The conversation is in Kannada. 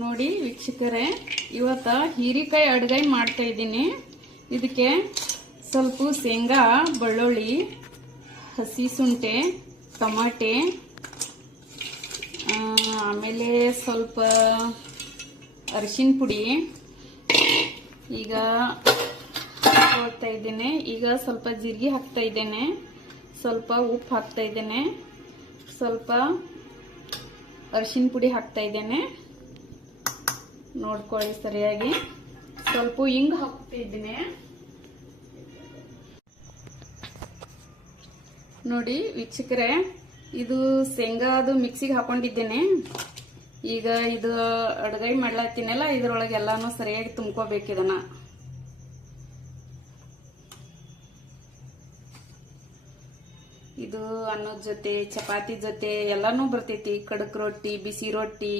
ನೋಡಿ ವೀಕ್ಷಕರೇ, ಇವತ್ತ ಹೀರಿಕಾಯಿ ಅಡ್ಗಾಯಿ ಮಾಡ್ತಾ ಇದ್ದೀನಿ. ಇದಕ್ಕೆ ಸ್ವಲ್ಪ ಶೇಂಗಾ, ಬೆಳ್ಳುಳ್ಳಿ, ಹಸಿ ಶುಂಠಿ, ಟಮಾಟೆ, ಆಮೇಲೆ ಸ್ವಲ್ಪ ಅರಿಶಿನ ಪುಡಿ ಈಗ ಹಾಕ್ತಾ ಇದ್ದೇನೆ. ಈಗ ಸ್ವಲ್ಪ ಜೀರಿಗೆ ಹಾಕ್ತಾ ಇದ್ದೇನೆ, ಸ್ವಲ್ಪ ಉಪ್ಪು ಹಾಕ್ತಾ ಇದ್ದೇನೆ, ಸ್ವಲ್ಪ ಅರಿಶಿನ ಪುಡಿ ಹಾಕ್ತಾ ಇದ್ದೇನೆ, ನೋಡ್ಕೊಳ್ಳಿ ಸರಿಯಾಗಿ. ಸ್ವಲ್ಪ ಹಿಂಗ್ ಹಾಕ್ತಾ ಇದ್ದೀನಿ. ನೋಡಿ ವೀಕ್ಷಕರೇ, ಇದು ಶೇಂಗಾದು ಮಿಕ್ಸಿಗೆ ಹಾಕೊಂಡಿದ್ದೇನೆ. ಈಗ ಇದು ಅಡ್ಗಾಯಿ ಮಾಡ್ಲತ್ತೀನಲ್ಲ, ಇದ್ರೊಳಗೆ ಎಲ್ಲಾನು ಸರಿಯಾಗಿ ತುಂಬ್ಕೋಬೇಕು. ಇದನ್ನ ಇದು ಅನ್ನದ ಜೊತೆ, ಚಪಾತಿ ಜೊತೆ ಎಲ್ಲಾನು ಬರ್ತೈತಿ. ಕಡಕ್ ರೊಟ್ಟಿ, ಬಿಸಿ ರೊಟ್ಟಿ,